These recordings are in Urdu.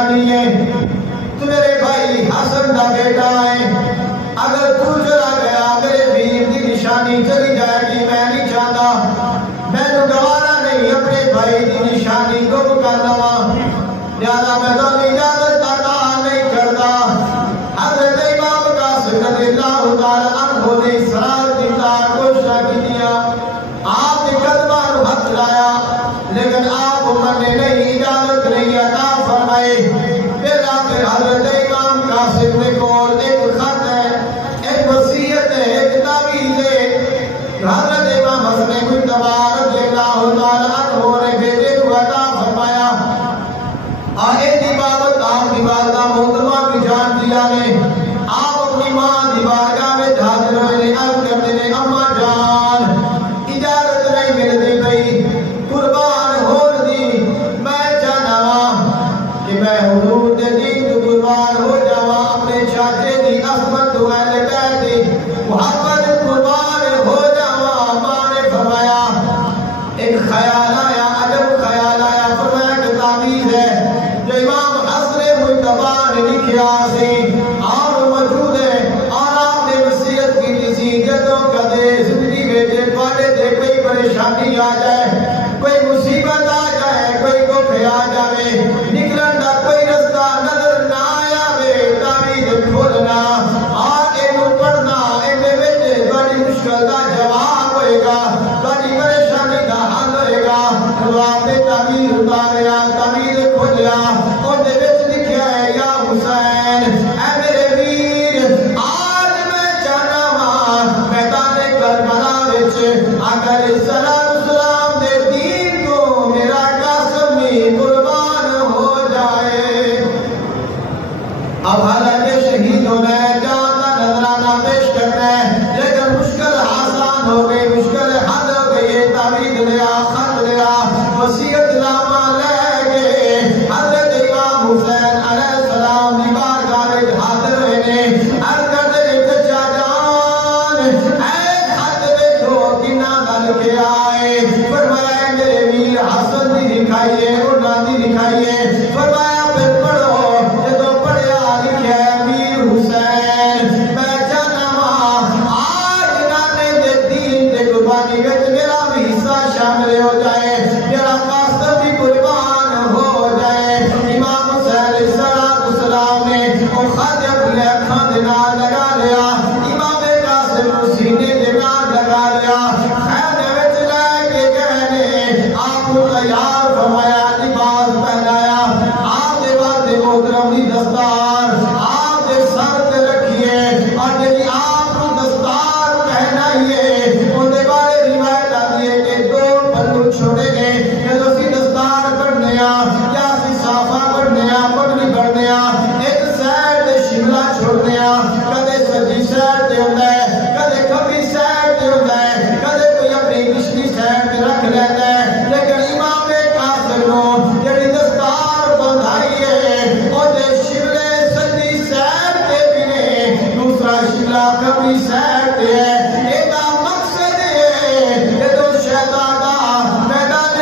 نشانی ہے. تو میرے بھائی حسن دا بیٹا ہے, اگر تو چلا گیا میرے پیر دی نشانی چلی جائے گی. میں نہیں چاہتا, میں تو گوارا نہیں اپنے بھائی دی نشانی کو کرنا وا, لہذا میں تو اجازت عطا نہیں کرتا. حضرت امام قاسم رضی اللہ تعالی عنہ نے اصرار کیتا, کوشش کی, آپ نے قدمہ نو ہاتھ لایا لیکن آپ مننے نہیں, اجازت نہیں عطا فرمائے. پھر آخر حضرت امام قاسم نے کول ایک خط ہے, ایک وصیت ہے, ایک تعویذ ہے, حضرت امام حسن مجتبی رضی اللہ تعالی عنہ نے بیٹے کو عطا فرمایا. آئے دی بابت آپ کی والدہ محترمہ کی جان دیا نے, آپ اپنی ماں دی بارگاہ میں حاضر ہوئے, عرض کرتے ہیں اماں جان اجازت نہیں ملتی بھئی, قربان ہو دی, میں چاہنا کہ میں حضور دے دین تو قربان ہو جاواں, اپنے چاچے دی عظمت تو اہل بیت دی محبت قربان ہو جاواں. ماں نے فرمایا, ایک خیال آیا, عجب خیال آیا, فرمایا کہ تعویذ ہے جو امام حسن مجتبی نے لکھیا سی اور موجود ہے, اور آپ نے وصیت کی کسی جدوں کدے زندگی میں تواڈے تے کوئی پریشانی آ جائے, کوئی مصیبت آ جائے, کوئی دکھ آ جائے, نکلن دا کوئی رستہ نظر نہ آوے, تعویذ کھولنا اور اینو پڑھنا, ایندے وچ تواڈی مشکل دا جواب ہوئے گا, تواڈی پریشانی دا حل ہوئے گا. آپ نے تعویذ اتاریا, تعویذ کھولیا, اور دے وچ لکھیا ہے یا حسین اے میرے ویر, آج میں چاہنا وا میدان کربلا وچ اگر سلام دے دین کو میرا قاسم ہی قربان ہو جائے. اب حالانکہ شہید ہونا ہے, جان کا نذرانہ پیش کرنا ہے, لیکن مشکل آسان ہو گئی, مشکل حل ہو گئی. یہ تعویذ لیا, خط لیا, وصیت نامہ لے گئے, حضرت امام حسین علیہ السلام دی بارگاہ وچ حاضر ہوئے نے. عرض کرتے ہیں چچا جان اے خط دیکھو کنا دا لکھیا ہے. فرمایا میرے ویر حسن دی لکھائیے, انہاں دی لکھائیے. فرمایا پھر پڑھو, جدوں پڑھیا لکھیا ہے ویر حسین میں چاہنا وا آج نانے دے دین دے قربانی وچ میرا بھی حصہ شامل ہو جائے, میرا قاسم بھی قربان ہو جائے. امام حسین علیہ السلام نے وہ خط اپنی اکھاں دے نال لگا لیا, امام قاسم نو سینے دے نال لگا لیا, خیر دے وچ لے کے گئے نے, آپ کو تیار فرمایا, لباس پہنایا, آپ دے واسطے محترم دی دستار آپ دے سر تے رکھیے, اور جی آپ کو دستار پہنائیے, ان دے بارے روایت آتی ہے کہ دو پلو چھوڑے گئے, جدوں سی دستار پڑھنے یا سی صافہ پڑھنے, پگڑی پڑھنے, ایک سائڈ تے شملہ چھوڑنے, کدے سجی سائڈ تے ہوندا ہے, کدے کبھی سائڈ تے ہوندا ہے, کدے کوئی اپنی پچھلی سائڈ تے رکھ لیتا ہے. لیکن امام قاسم نو جڑی دستار بندھائی ہے او دے شملے سجی سائڈ تے بھی نے, دوسرا شملہ کبھی سائڈ تے ہے. ایدا مقصد ہے جدوں شیطان دا میدان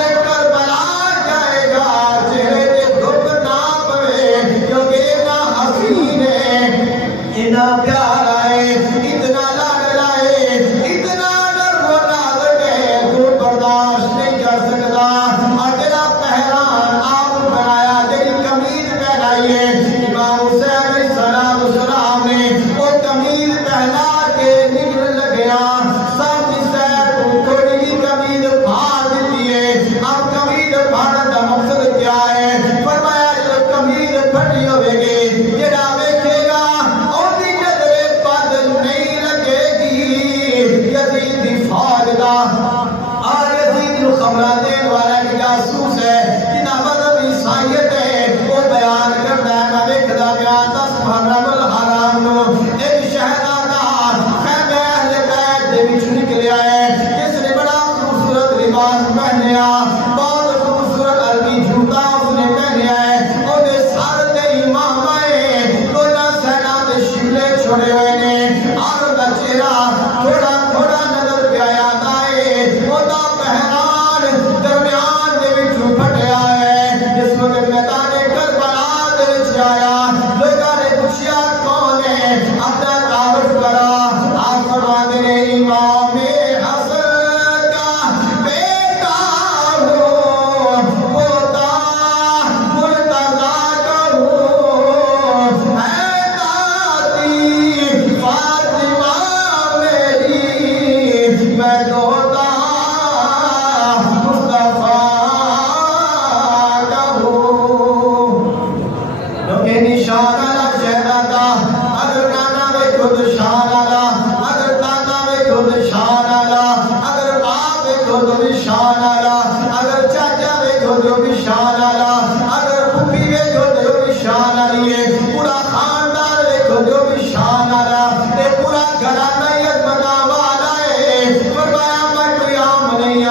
جو بھی شان آلا اگر پھوپھی ویکھو جو بھی شان آلی ہے پورا خاندان ویکھو جو بھی شان آلا تے پورا گھرانہ عظمت والا ہے فرمایا میں کوئی عام نہیں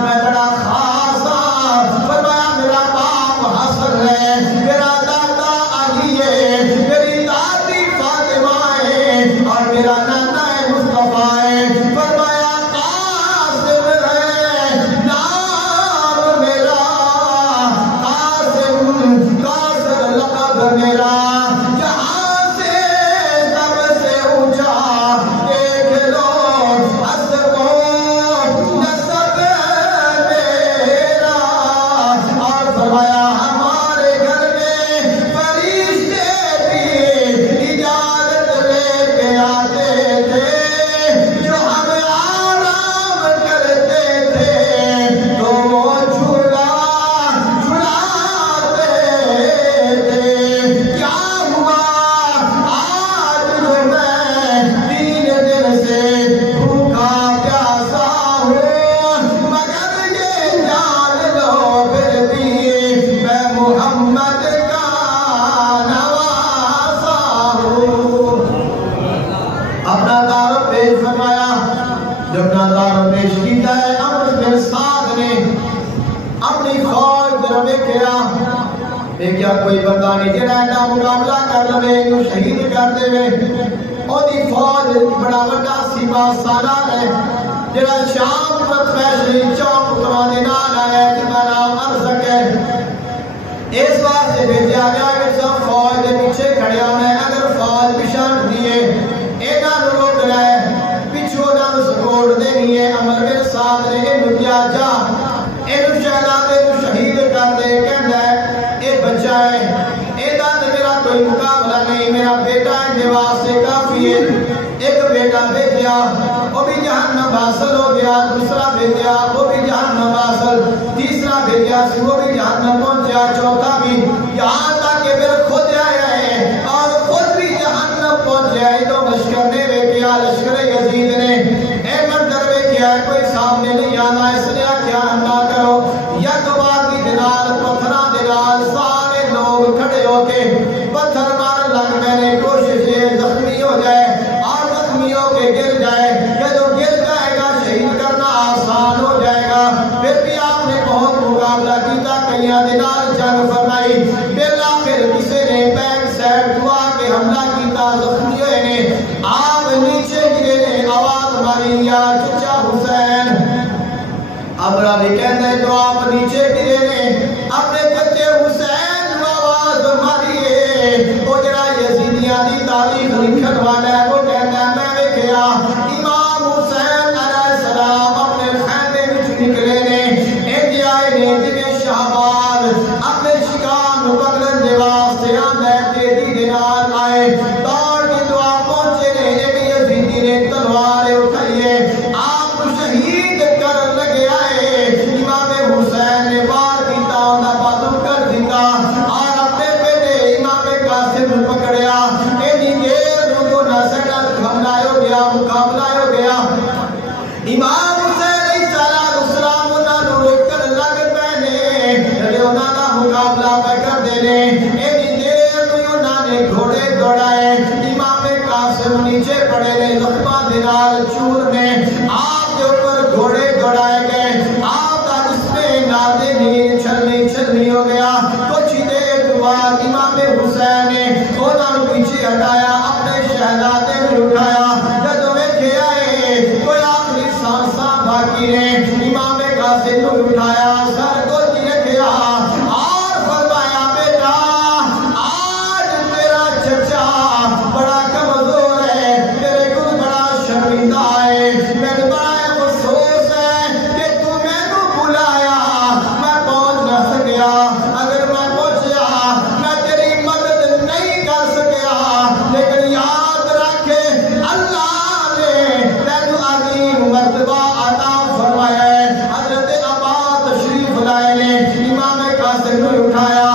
میں بڑا خاص فرمایا میرا باپ حسن ہے میرا دادا علی ہے میری دادی فاطمہ ہے اور میرا نانا ہے مصطفیٰ ہے فرمایا قاسم ہے نام میرا قاسم لقب میرا جہاں سے سب سے اونچا دیکھ لو حسب و نسب میرا اور فرمایا ہمارے گھر میں فرشتے بھی اجازت لے کے آتے تھے جو ہم آرام کرتے تھے تو وہ جھولا جھلاتے تھے کیا ہوا آج جو میں 3 دن سے بھوکا پیاسا ہوں مگر یہ جان لو پھر بھی میں محمد کا نواسا ہوں اپنا تعارف پیش فرمایا جب تعارف پیش کیتا ہے عمرو بن سعد نے اپنی فوج طرف کیا کیا کوئی بندہ نہیں جڑا ایڈا مقابلہ کر لے انہوں شہید کر دے وہی فوج بڑا بڑا سیما سالار ہے جڑا شام پر فیصلی چوک اتروانے نال آیا ہے جنہا نام ارزق ہے اس واسطے بھیجا گیا کہ سب فوج کے پیچھے کھڑے ہونا ہے اگر فوج پیچھے دیے اینا نو روکنا ہے پیچھو نہ سپورٹ دینی ہے عمر بن سعد نے انہوں کیا جا انہوں شہزادے کو شہید کر دے کہنا ہے اے بچہ ہے ایدہ نے میرا کوئی مقابلہ نہیں میرا بیٹا ہے واسطے کافی ہے ایک بیٹا بھیجیا وہ بھی جہنم حاصل ہو گیا دوسرا بھیجیا وہ بھی جہنم حاصل تیسرا بھیجیا وہ بھی جہنم پہنچیا چوتھا بھی یہاں تک کہ پھر خود آیا ہے اور خود بھی جہنم پہنچیا ہے تو لشکر نے کیا لشکر یزید نے اے منظر میں کیا ہے کوئی سامنے نہیں آنا اس نے کیا نہ کرو یک بار کی دنال پتھرہ دنال سارے لوگ کھڑے ہو کے پتھر مار لگ میں نے کوشش یہ زخمی ہو جائے اور زخمی ہو کے گر جائے کہ جو گر جائے گا شہید کرنا آسان ہو جائے گا پھر بھی آپ نے بہت مقابلہ کیتا کئیاں دنال جنگ فرمائی بالآخر کسی نے بیک سیڈ دعا کے حملہ کیتا زخمی ہوئے نے آپ نیچے گرے نے آواز ماری یا چچا حسین ابرا بھی کہتے ہیں تو آپ نیچے گرے نے اپنے چچے حسین آواز ماری وہ جڑا یزیدیاں دی تاریخ لکھن والا ہے وہ کہتا ہے میں نے کیا امام حسین علیہ السلام اپنے خیمے وچ نکلے نے انج آئے نے جنہیں شہباز اپنے شکار پکڑن دے واسطے آندا ہے تیزی دے نال آئے دوڑ کے دعا پہنچے نے ایک یزیدی نے تلوار اٹھائی ہے آپ کو شہید کر لگے آئے امام حسین نے وار کیتا انہاں بازو کر دیتا اور اپنے بیٹے امام قاسم پکڑیا اینی دیر کو نہ سڑا حملہ ہو گیا مقابلہ ہو گیا امام حسین علیہ السلام انہاں نو روکن لگ پے نے تے انہاں دا مقابلہ کر دے نے اینی دیر کو انہاں نے گھوڑے دوڑائے امام قاسم نیچے پڑے نے زخماں دے نال چور نے آپ کے اوپر گھوڑے دوڑائے گئے آپ کا جس میں نادے نیند چھلنی ہو گیا کچھ دیر بعد امام حسین نے انہوں پیچھے ہٹایا اپنے شہزادے میں اٹھایا جب ویکھے آئے کوئی آخری سانساں باقی نے امام قاسم کو اٹھایا سر کو رکھیا اور فرمایا بیٹا آج تیرا چچا بڑا کمزور ہے تیرے کو بڑا شرمندہ ہے میں بڑا افسوس ہے کہ تو میں کو بلایا میں پہنچ نہ سکیا اگر میں پہنچیا میں تیری مدد نہیں کر سکیا لیکن یاد رکھے اللہ نے تینو عظیم مرتبہ عطا فرمایا ہے حضرت عباس تشریف لائے نے امام قاسم کو اٹھایا